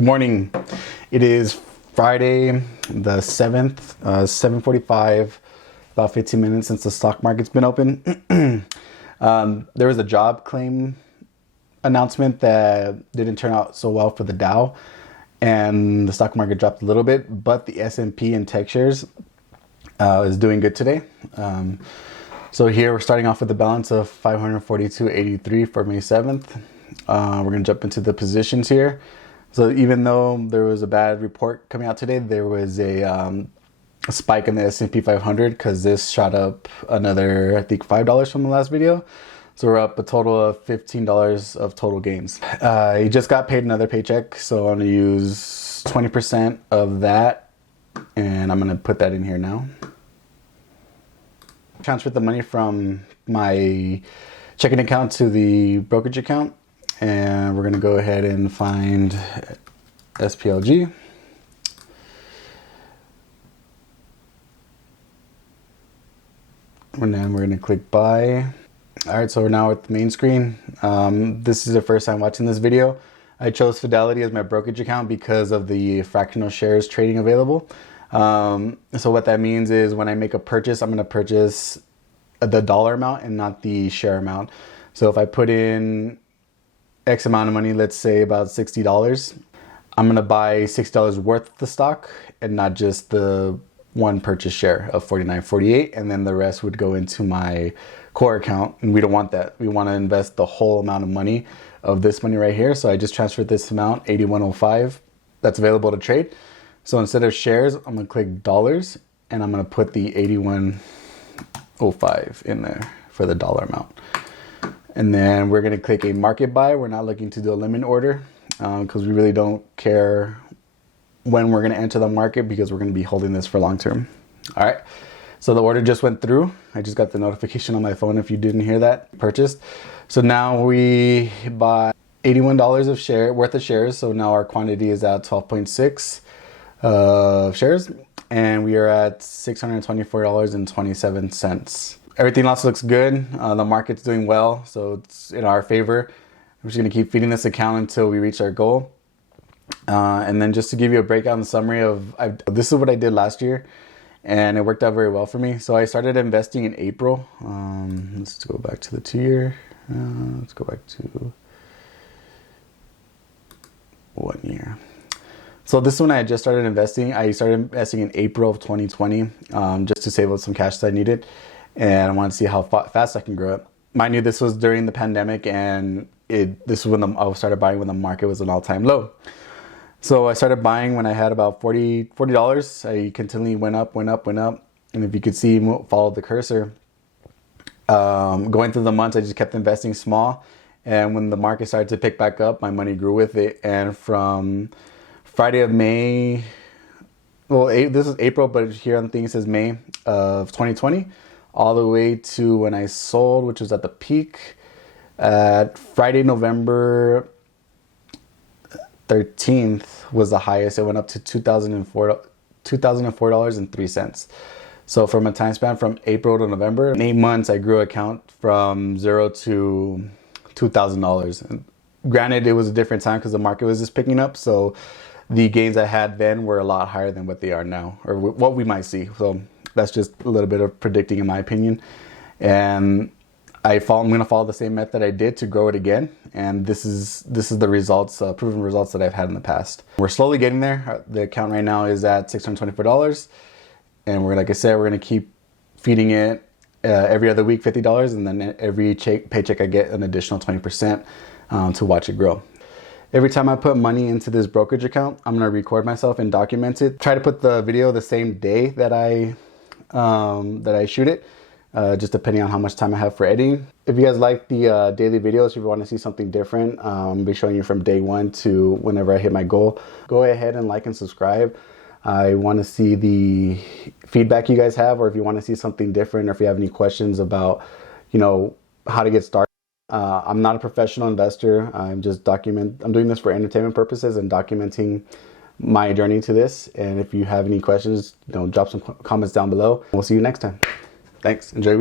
Good morning. It is Friday the 7th, 7:45, about 15 minutes since the stock market's been open. There was a job claim announcement that didn't turn out so well for the Dow, and the stock market dropped a little bit, but the S&P and tech shares is doing good today. So here we're starting off with a balance of 542.83 for May 7th. We're going to jump into the positions here. So even though there was a bad report coming out today, there was a spike in the S&P 500 because this shot up another, I think, $5 from the last video. So we're up a total of $15 of total gains. You just got paid another paycheck, so I'm going to use 20% of that, and I'm going to put that in here now. Transferred the money from my checking account to the brokerage account. And we're going to go ahead and find SPLG. And then we're going to click buy. All right, so we're now at the main screen. This is the first time watching this video. I chose Fidelity as my brokerage account because of the fractional shares trading available. So what that means is when I make a purchase, I'm going to purchase the dollar amount and not the share amount. So if I put in X amount of money, let's say about $60, I'm going to buy $6 worth of the stock and not just the one purchase share of $49.48, and then the rest would go into my core account, and we don't want that. We want to invest the whole amount of money of this money right here. So I just transferred this amount, 8105, that's available to trade. So instead of shares, I'm going to click dollars, and I'm going to put the 8105 in there for the dollar amount. And then we're going to click a market buy. We're not looking to do a limit order because we really don't care when we're going to enter the market because we're going to be holding this for long term. All right. So the order just went through. I just got the notification on my phone if you didn't hear that. Purchased. So now we buy $81 worth of shares. So now our quantity is at 12.6 shares. And we are at $624.27. Everything else looks good. The market's doing well, so it's in our favor. I'm just going to keep feeding this account until we reach our goal. And then just to give you a breakdown and summary of, this is what I did last year, and it worked out very well for me. So I started investing in April. Let's go back to the 2-year. Let's go back to 1 year. So this is when I just started investing. I started investing in April of 2020 just to save up some cash that I needed. And I wanted to see how fast I can grow it. Mind you, this was during the pandemic, and this was when I started buying when the market was an all-time low. So I started buying when I had about $40. I continually went up. And if you could see, follow the cursor. Going through the months, I just kept investing small. And when the market started to pick back up, my money grew with it. And from Friday of May, well, this is April, but here on the thing it says May of 2020. All the way to when I sold, which was at the peak at Friday, November 13th was the highest. It went up to $2,004.03. So from a time span from April to November, in 8 months, I grew account from $0 to $2,000. And granted, it was a different time because the market was just picking up. So the gains I had then were a lot higher than what they are now, or what we might see. So that's just a little bit of predicting in my opinion. And I'm going to follow the same method I did to grow it again. And this is the results, proven results that I've had in the past. We're slowly getting there. The account right now is at $624. And like I said, we're going to keep feeding it every other week, $50. And then every paycheck I get an additional 20% to watch it grow. Every time I put money into this brokerage account, I'm going to record myself and document it. Try to put the video the same day that I shoot it, just depending on how much time I have for editing. If you guys like the daily videos, if you want to see something different, I'll be showing you from day 1 to whenever I hit my goal. Go ahead and like and subscribe. I want to see the feedback you guys have, or if you want to see something different, or if you have any questions about, how to get started. I'm not a professional investor. I'm doing this for entertainment purposes and documenting my journey to this. And if you have any questions, drop some comments down below. We'll see you next time. Thanks. Enjoy your week.